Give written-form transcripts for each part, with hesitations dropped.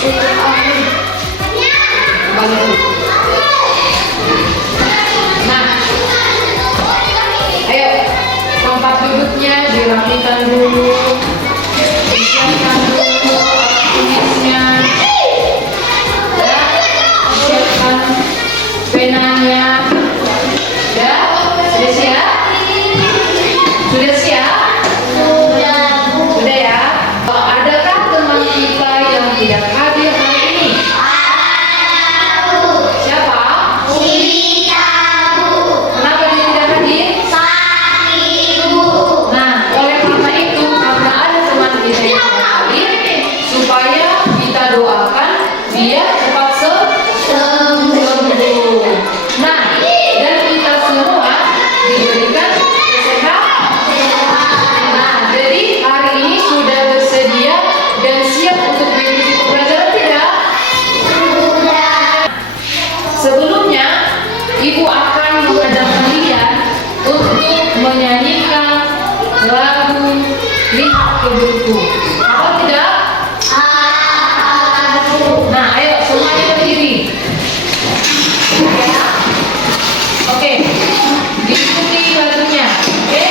Nah, ayo tempat duduknya dirapikan dulu, disiapkan dulu tulisnya, ya, siapkan penanya, ya, sudah siap? Sudah siap? Sudah ya? Adakah teman kita yang tidak hadir hari ini? Siapa? Kenapa dia tidak hadir? Nah, oleh karena itu, karena ada teman kita yang tidak hadir, supaya kita doakan dia cepat sembuh. Nah, dan kita semua diberikan kesehatan. Nah, jadi hari ini sudah bersedia dan siap untuk mengikuti pembelajaran tidak? Sebelumnya, Ibu akan mengajak kalian untuk menyanyikan lagu Lihat ke Buku. Apa tidak? Nah, ayo semuanya berdiri. Ya. Oke, diikuti lagunya. Oke.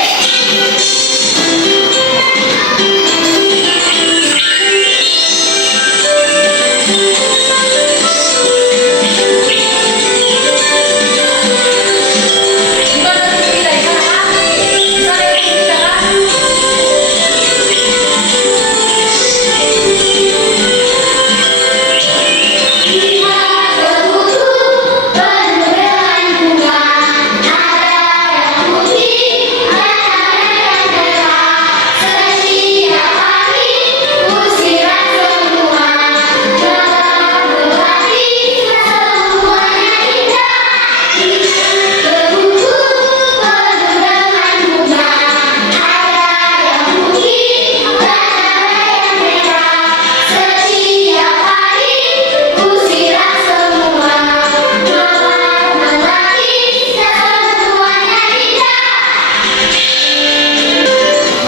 Gimana tuh kita di sana? Di sana kita kan?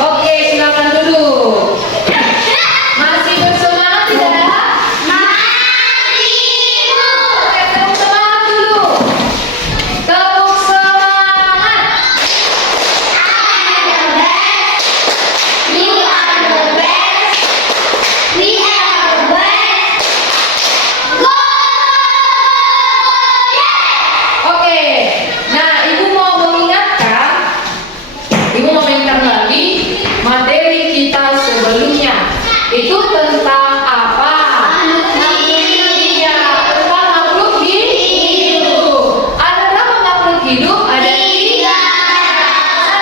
Oke, silakan duduk. Masih bersemangat tidak? Oke, tepuk semangat dulu. Tepuk semangat. Oke, nah Ibu mau mengingatkan lagi materi kita sebelumnya. Itu tentang apa? Iya, tentang makhluk hidup. Ada berapa makhluk hidup? Ada 3.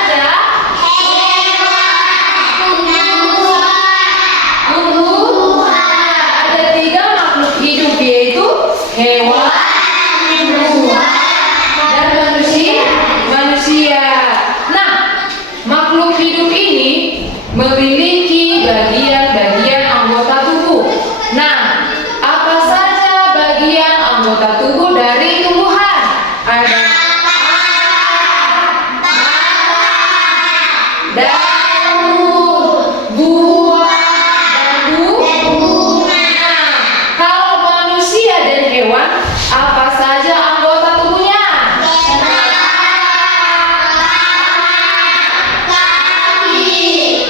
Ada tumbuhan. Ada 3 makhluk hidup, yaitu hewan, tumbuhan, dan manusia. Nah, makhluk hidup ini memiliki bagian-bagian anggota tubuh. Nah, apa saja bagian anggota tubuh dari tumbuhan? Ada daun, buah, dan bunga. Kalau manusia dan hewan, apa saja anggota tubuhnya?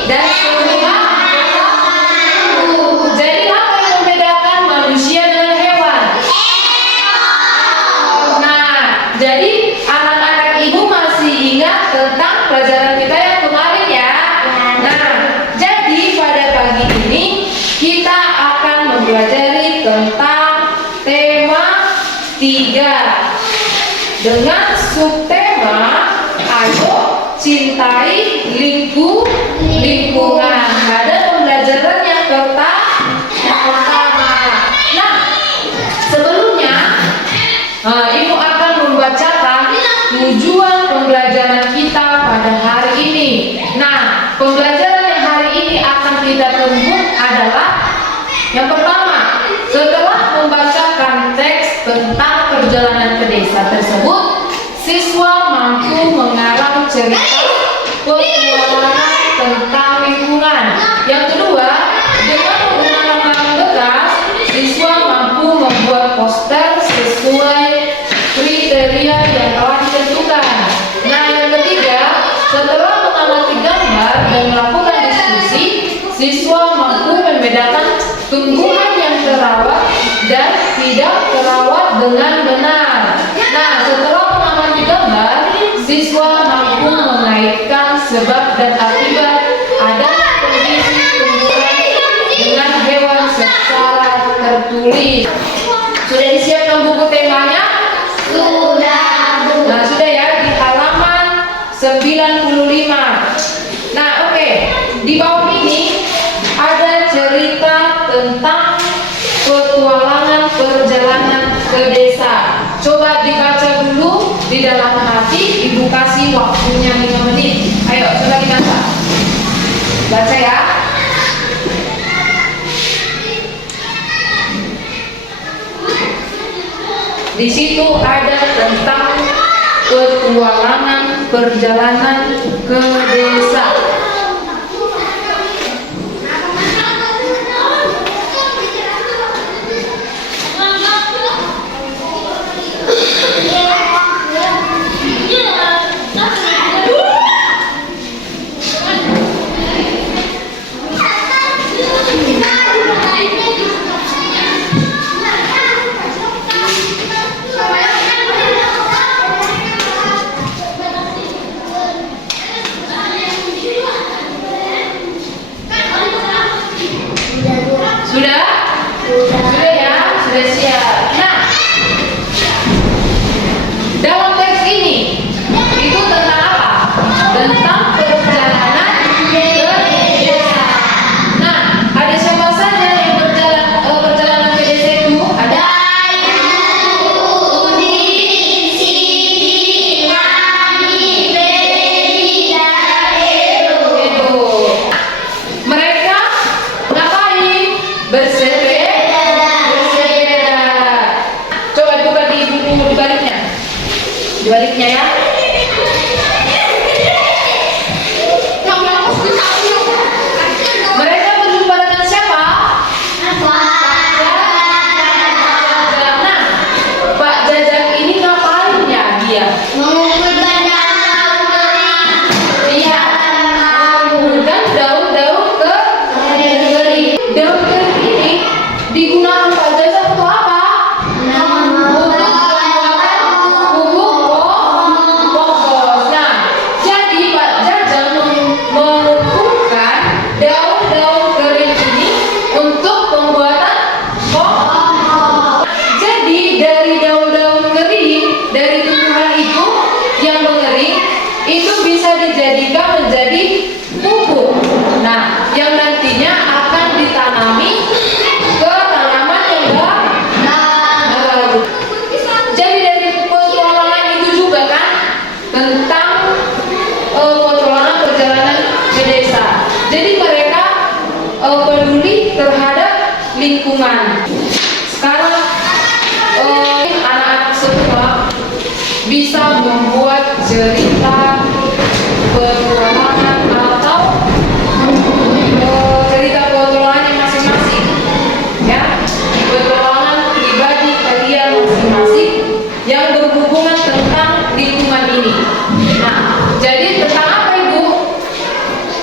Dan semua tubuh. Jadi apa yang membedakan manusia dengan hewan? Nah, jadi anak-anak Ibu masih ingat tentang pelajaran kita yang kemarin ya? Nah, jadi pada pagi ini kita akan mempelajari tentang tema 3 dengan subtema ayo cintai lingkungan. Ada pembelajaran yang pertama. Nah, sebelumnya Ibu akan membacakan tujuan pembelajaran kita pada hari ini. Nah, pembelajaran yang hari ini akan kita tempuh adalah yang pertama, setelah membacakan teks tentang perjalanan ke desa tersebut, siswa mampu mengarang cerita petualangan tentang lingkungan. Yang kedua, dengan menggunakan bekas, siswa tumbuhan yang terawat dan tidak terawat dengan benar. Nah, setelah mengamati gambar, siswa mampu mengaitkan sebab dan akibat adanya kondisi tumbuhan dengan hewan secara tertulis. Sudah disiapkan buku temanya? Sudah. Nah, sudah ya, di halaman 95. Nah, oke. Di bawah ini ada cerita tentang petualangan perjalanan ke desa. Coba dibaca dulu di dalam hati, Ibu kasih waktunya 5 menit. Ayo, coba dibaca. Baca ya. Di situ ada tentang petualangan perjalanan ke desa. Sudah? Sudah ya? Sudah siap. Nah, dalam teks ini itu tentang apa? Tentang perjalanan ke desa. Nah, ada siapa saja yang perjalanan ke desa itu? Ada mereka ngapain? Bersepeda. Coba buka di buku dibaliknya. Dibaliknya ya. Mereka berjumpa dengan siapa? Nah, Pak Jajak ini ngapain ya dia? Iya, mengumpulkan daun-daun kering. Daun kering ini digunakan Pak Jajak untuk apa? Pupuk kompos. Nah, jadi Pak Jajak mengumpulkan daun-daun kering ini untuk pembuatan kompos. Jadi dari daun-daun kering dari tumbuhan itu yang mengering itu bisa dijadikan menjadi pupuk. Nah, yang nantinya akan ditanami ke tanaman yang baru. Jadi dari petualangan itu juga kan tentang petualangan perjalanan ke desa. Jadi mereka peduli terhadap lingkungan. Sekarang anak-anak semua bisa membuat cerita petualangan atau cerita petualangan masing-masing, ya, petualangan pribadi kalian masing-masing yang berhubungan tentang lingkungan ini. Nah, jadi tentang apa Ibu?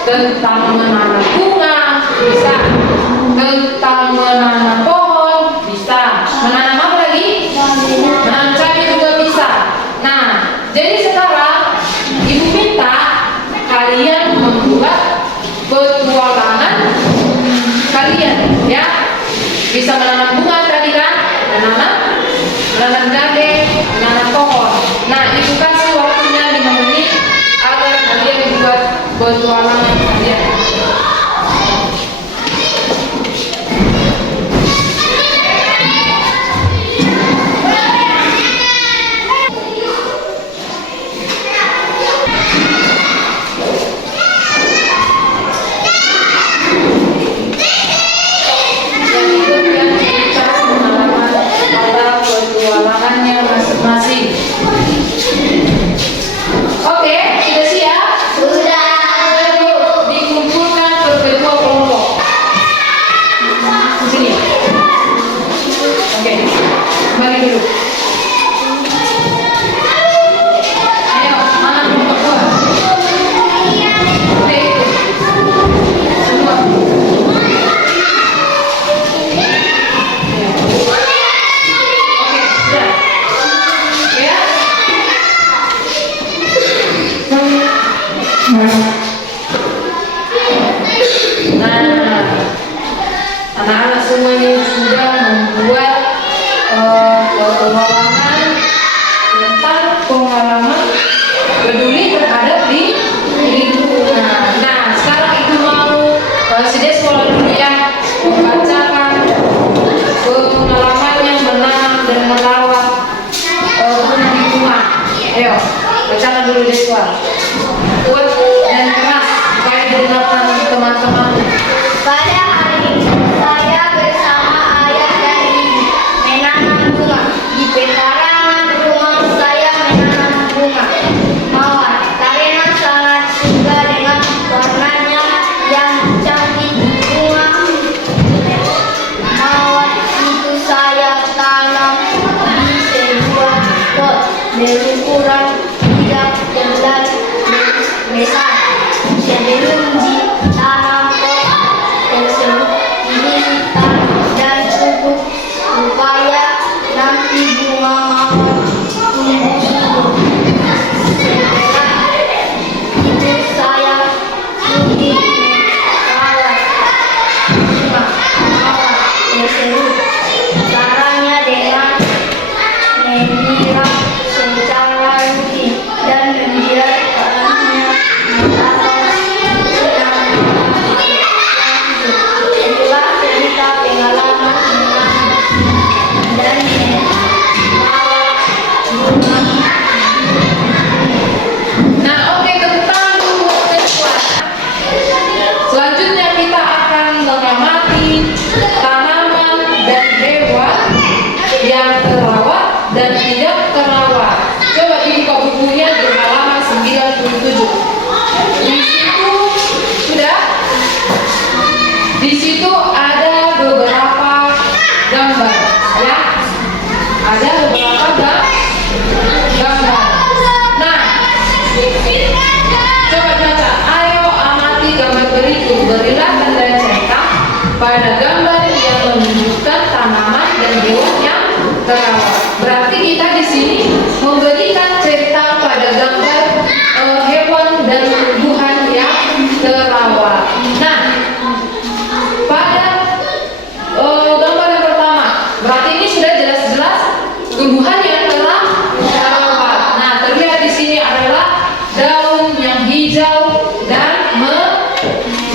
Tentang menanam bunga, bisa. Tentang menanam pohon, bisa. Menanam apa lagi? Menanam cabai juga bisa. Nah, jadi sekarang Ibu minta kalian membuat petualangan kalian, ya. Bisa menanam bunga tadi kan? Menanam cabai, menanam pohon. Nah, Ibu kasih waktunya 5 menit agar kalian buat petualangan kalian. Petualangannya masing-masing. Oke, sudah siap? Sudah. berilah tanda centang pada gambar yang menunjukkan tanaman dan hewan yang terawat. Berarti kita di sini memberikan centang pada gambar hewan dan tumbuhan yang terawat. Nah, pada gambar yang pertama, berarti ini sudah jelas-jelas tumbuhan yang terawat. Nah, terlihat di sini adalah daun yang hijau dan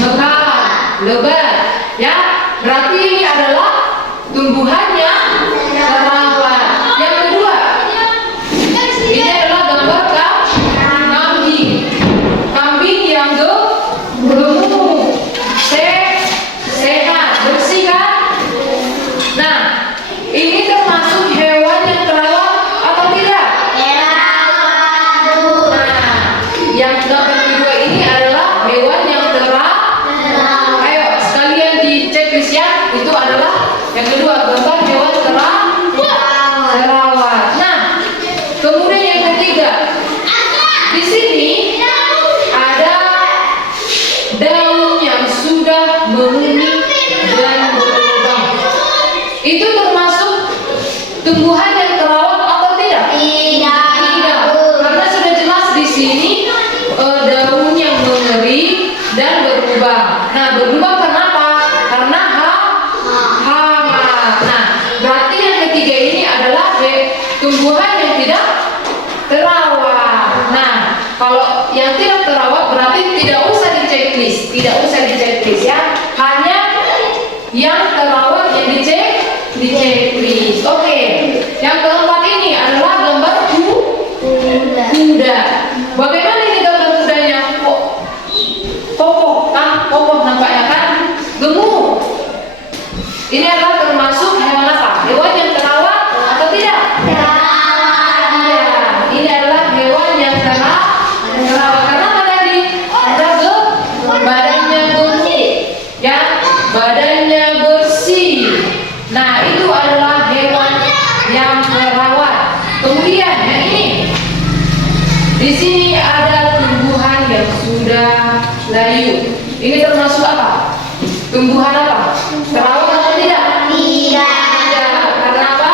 mekar, lebat. Ya, berarti ini adalah tumbuhan yang terawat. Yang kedua, ini adalah gambar kambing. Kambing yang gemuk, sehat, bersih kan? Nah, ini termasuk hewan yang terawat atau tidak? Nah, yang gambar kedua ini adalah hewan yang terawat. Ayo sekalian dicek ya, itu adalah yang kedua, gambar hewan terawat. Nah, kemudian yang ketiga, di sini ada daun yang sudah menguning dan berlubang. Itu termasuk tumbuhan yang terawat atau tidak? Tidak, karena sudah jelas di sini daun yang mengering dan berlubang. Nah, berlubang kenapa? Karena hama. Nah, berarti yang ketiga ini adalah tumbuhan yang tidak terawat. Nah, kalau yang tidak terawat berarti tidak usah diceklis ya. Hanya yang terawat yang diceklis. Oke. Yang keempat ini adalah gambar kuda. Bagaimana ini gambar kudanya? Kokoh kan? Kokoh nampaknya kan? Gemuk. Ini adalah termasuk hewan apa? Hewan yang terawat atau tidak? Ini adalah hewan yang terawat. Karena apa tadi? Ada badannya gemuk, ya, badannya bersih. Nah, itu adalah hewan yang terawat. Kemudian yang ini, di sini ada tumbuhan yang sudah layu. Ini termasuk apa? Tumbuhan apa? Terawat atau tidak? Tidak. Karena apa?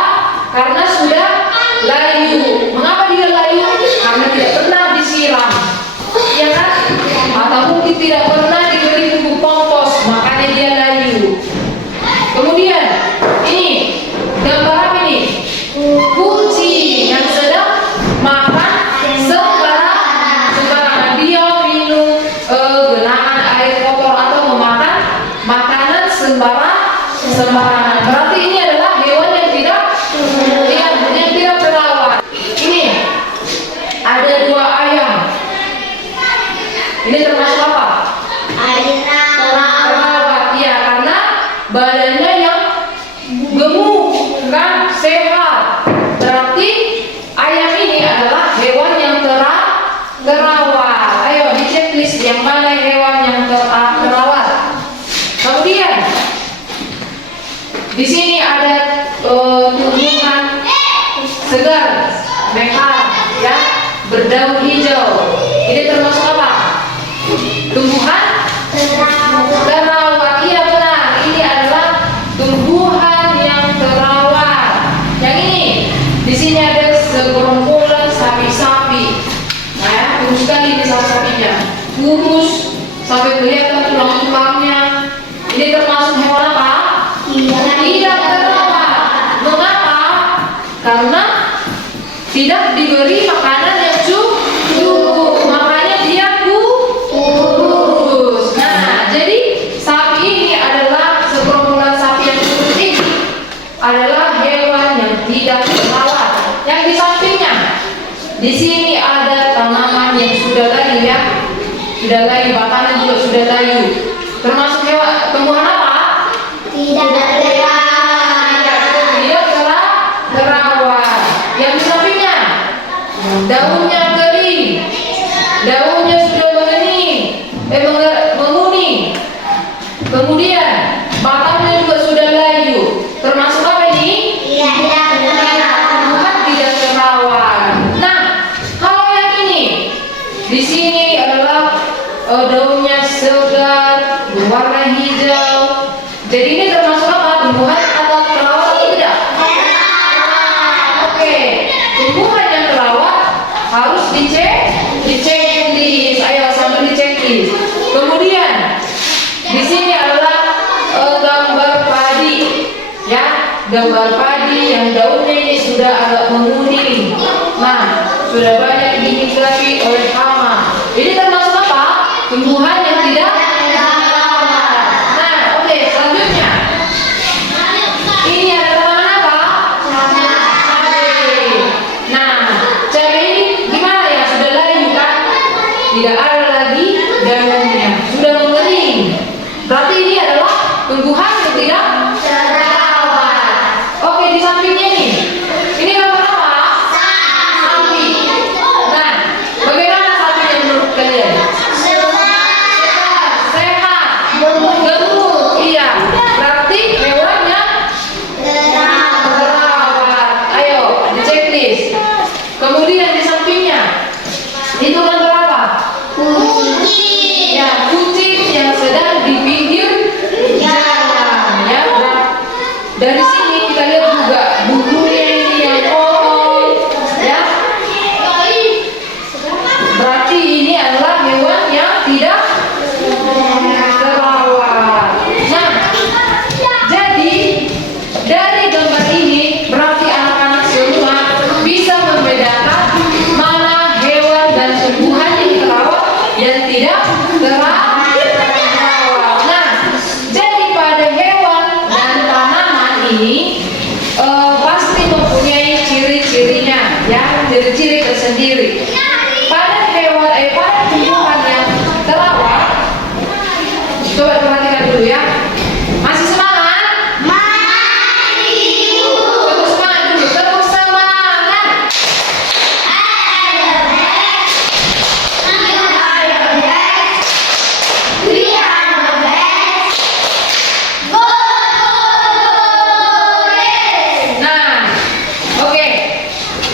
Karena sudah layu. Mengapa dia layu? Karena tidak pernah disiram, ya kan? Atau mungkin tidak pernah diberi pupuk kompos, makanya dia layu. Kemudian ini gambar apa ini? Kucing yang sedang makan sembarangan. Dia minum genangan air kotor atau memakan makanan sembarangan. Berarti ini adalah hewan yang tidak terawat. Ini ada dua ayam. Ini termasuk apa? Terawat, iya, karena badannya yang gemuk kan, sehat. Berarti ayam ini adalah hewan yang terawat. Ayo diceklis yang mana hewan yang terawat. Kemudian di sini ada tumbuhan segar, mekar, ya, berdaun hijau. Ini termasuk apa? Tumbuhan terawat. Iya benar, ini adalah tumbuhan yang terawat. Yang ini, di sini ada segerombolan sapi-sapi. Nah, ya, kurus sekali ini sapi-sapinya, kurus sampai kelihatan tulang-tulangnya. Ini termasuk hewan apa? Tidak terawat. Mengapa? Karena tidak diberi makanan yang cukup, makanya dia kurus. Nah, jadi sapi ini adalah segerombolan sapi yang kurus ini adalah hewan yang tidak terawat. Yang di sampingnya, di sini ada tanaman yang sudah layu, ya, sudah layu, batangnya juga sudah layu. Termasuk hewan tumbuhan apa? Tidak terawat. Yang di sampingnya, daunnya kering, daunnya sudah menguning. Kemudian batangnya juga sudah layu. Termasuk apa ini? Tumbuhan tidak terawat. Nah, kalau yang ini, di sini adalah daunnya segar, berwarna hijau. Jadi ini termasuk apa? Tumbuhan atau terawat atau tidak? Oke, tumbuhan yang terawat harus dicek-list. Ayo sambil dicek-list. Kemudian di sini adalah gambar padi, ya, gambar padi yang daunnya ini sudah agak menguning. Nah, sudah banyak dihinggapi oleh hama. Ini termasuk apa? Tumbuhan yang tidak terawat. Nah, oke, selanjutnya ini ada tanaman apa? Cabai. Nah, cabai ini gimana ya? Sudah layu kan? Tidak ada lagi daunnya, sudah mengering. Berarti ini adalah tumbuhan yang tidak terawat. Oke, di sampingnya nih, ini gambar apa? Sapi. Nah, bagaimana sapinya menurut kalian? Sehat, gemuk. Iya, berarti hewannya terawat. Ayo, di checklist. Kemudian di sampingnya, itu gambar apa? Ya, kucing yang sedang di pinggir jalan, ya. Dari sini kita lihat juga bulunya ini yang kotor, ya. Berarti ini adalah hewan yang tidak terawat. Nah, jadi dari gambar ini berarti anak-anak semua bisa membedakan mana hewan dan tumbuhan yang terawat dan tidak terawat. Nah, jadi pada hewan dan tanaman ini pasti mempunyai ciri-cirinya, ya, ciri-ciri tersendiri. Pada tumbuhan yang terawat, coba perhatikan dulu ya. Masih semangat? Terus semangat dulu, terus semangat. Nah, oke.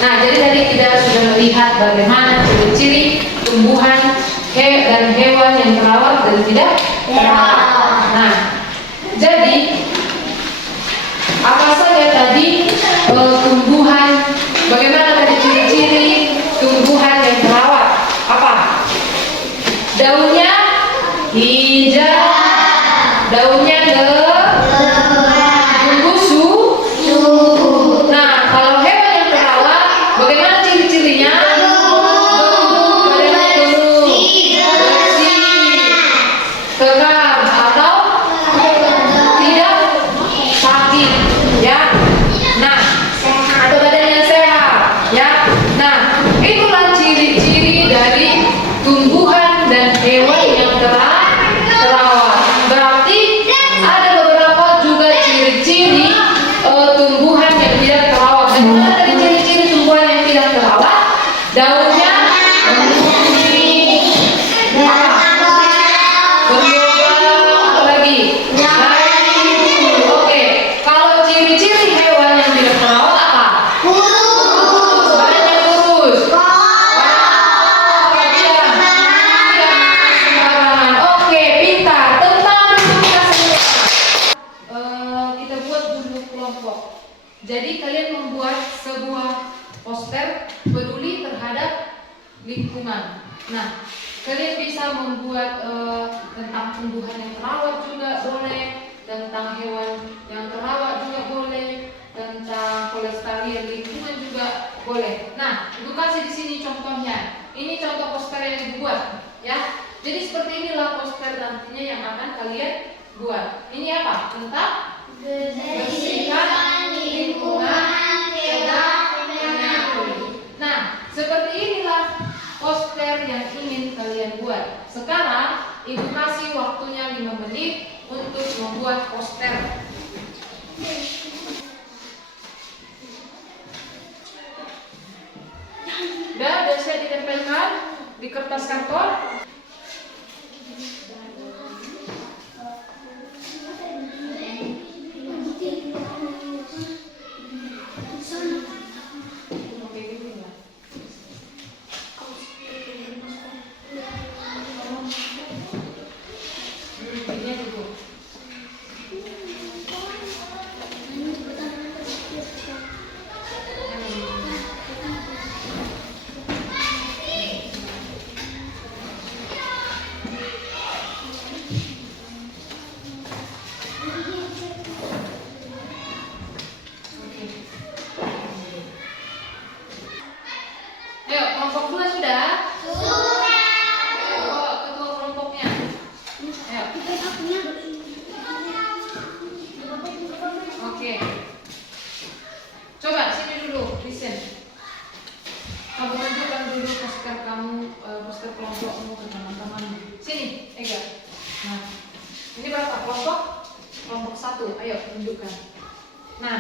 Nah, jadi tadi kita sudah melihat bagaimana ciri-ciri tumbuhan dan hewan yang terawat dan tidak terawat. Nah, jadi apa saja tadi tumbuhan? Bagaimana tadi ciri-ciri tumbuhan yang terawat? Apa? Daunnya hijau, daunnya membusuk. Nah, kalau hewan yang terawat, bagaimana ciri-cirinya? Badannya gemuk, bersih, kekar atau tidak sakit, ya. Nah, atau badannya sehat, ya. Nah, itulah ciri-ciri dari tumbuhan dan hewan yang terawat. Berarti ada beberapa juga ciri-ciri tumbuhan yang tidak terawat. Dan mana tadi ciri-ciri tumbuhan yang tidak terawat? Daunnya berlubang, apa lagi? Oke, kalau ciri-ciri hewan yang tidak terawat apa? Badannya kurus. Oke, pintar. Tentang itu kita buat dulu kelompok. Jadi kalian membuat sebuah poster peduli terhadap lingkungan. Nah, kalian bisa membuat tentang tumbuhan yang terawat juga boleh, tentang hewan yang terawat juga boleh, tentang pelestarian lingkungan juga boleh. Nah, ibu kasih di sini contohnya. Ini contoh poster yang dibuat, ya. Jadi seperti inilah poster nantinya yang akan kalian buat. Ini apa? Tentang bersihkan lingkungan, cegah penyakit. Nah, seperti inilah poster yang ingin kalian buat. Sekarang ibu kasih waktunya 5 menit untuk membuat poster. Sudah siap ditempelkan di kertas karton? Ini Oke. Coba sini dulu, listen. Kamu tunjukkan dulu poster kamu, poster kelompokmu ke teman-teman. Sini, Ega. Nah, ini berapa kelompok? Kelompok 1. Ayo tunjukkan. Nah,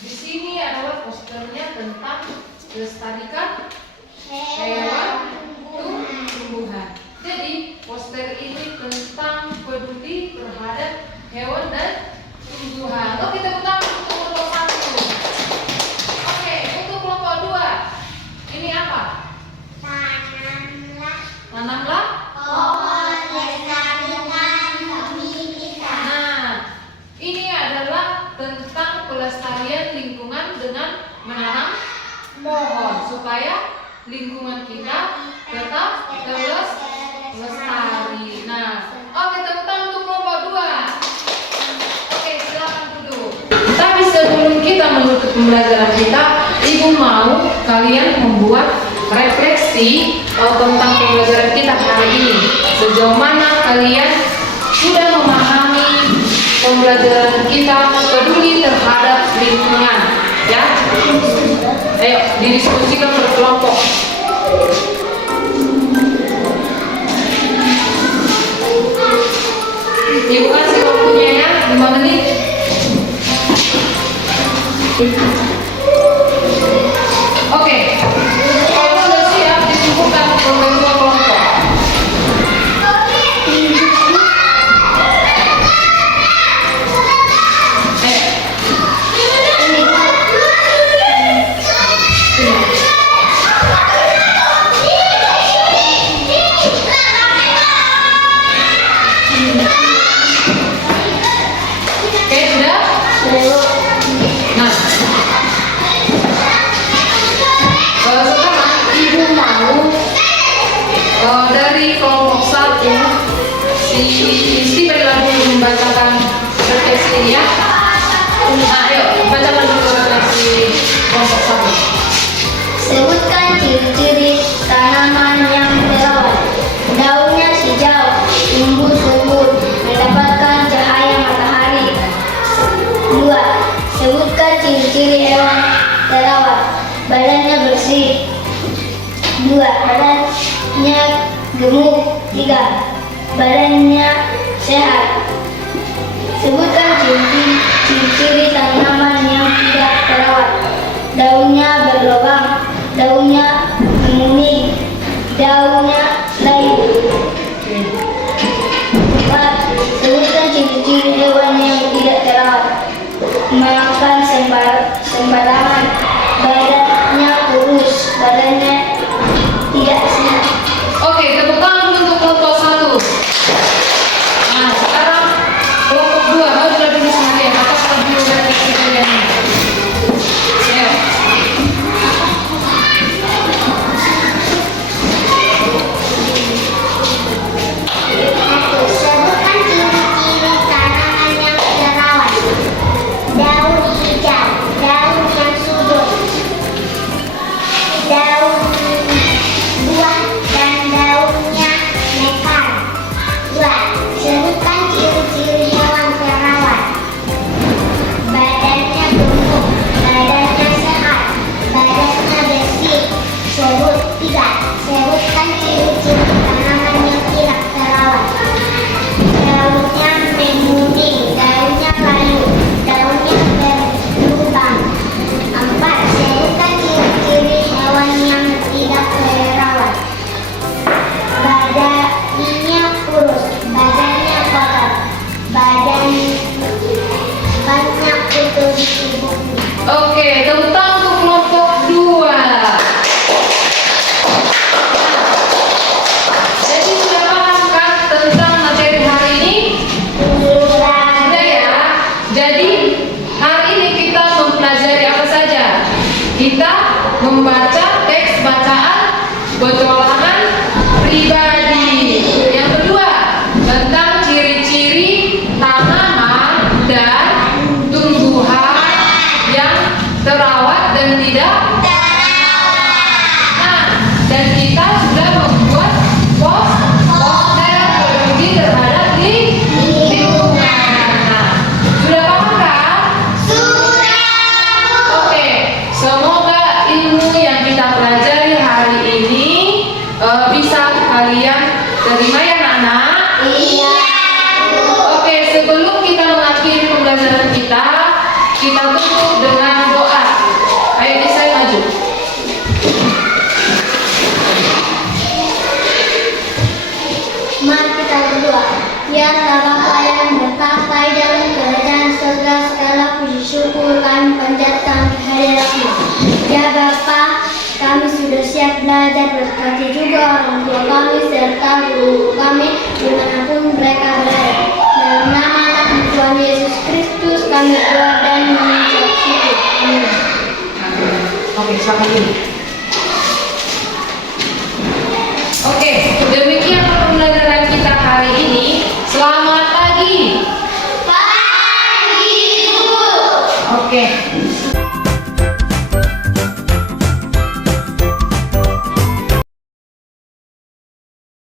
di sini adalah posternya tentang lestarikan hewan, tumbuhan. Jadi poster ini tentang peduli terhadap hewan dan tumbuhan. Oh, kita utama untuk kelompok 1. Oke, untuk kelompok 2. Ini apa? Tanamlah pohon lestarikan bumi kita. Nah, ini adalah tentang pelestarian lingkungan dengan menanam pohon supaya lingkungan kita tetap lestari. Nah, oke, tepuk tangan untuk kelompok 2. Oke, silakan duduk. Tapi sebelum kita menutup pembelajaran kita, Ibu mau kalian membuat refleksi tentang pembelajaran kita hari ini. Sejauh mana kalian sudah memahami pembelajaran kita peduli terhadap lingkungan, ya? Ayo didiskusikan berkelompok. Ibu kasih waktunya ya, 5 menit. Oke, kalau sudah siap dikumpulkan ke dua kelompok. Oke, sudah? Nah, sekarang Ibu mau dari kelompok 1 si lagi membacakan refleksi ini ya. Nah, ayo bacakan dulu refleksi kelompok 1. Sebutkan ciri-ciri tanaman yang terawat. Daunnya hijau, tumbuh subur, mendapatkan cahaya matahari. 2. Sebutkan ciri-ciri hewan terawat. Badannya bersih. 2. Badannya gemuk. 3. Badannya sehat. Sebutkan ciri-ciri tanaman yang tidak terawat. Daunnya berlubang, daunnya menguning, daunnya layu. 4. Sebutkan ciri-ciri hewan yang tidak terawat. Makan sembarangan, badannya kurus, badannya tidak sehat. Oke, tepuk tangan untuk kelompok 1. Nah, sekarang kelompok 2 harus duduk di sini. berdoa. Ya Bapa yang bertata di dalam kerajaan surga, segala puji syukur kami panjatkan kehadirat-Mu. Ya Bapa, kami sudah siap belajar, berkati juga orang tua kami serta guru kami dimanapun mereka berada. Dalam nama anak Tuhan Yesus Kristus kami berdoa dan mengucap syukur. Amin. Oke, selamat ini.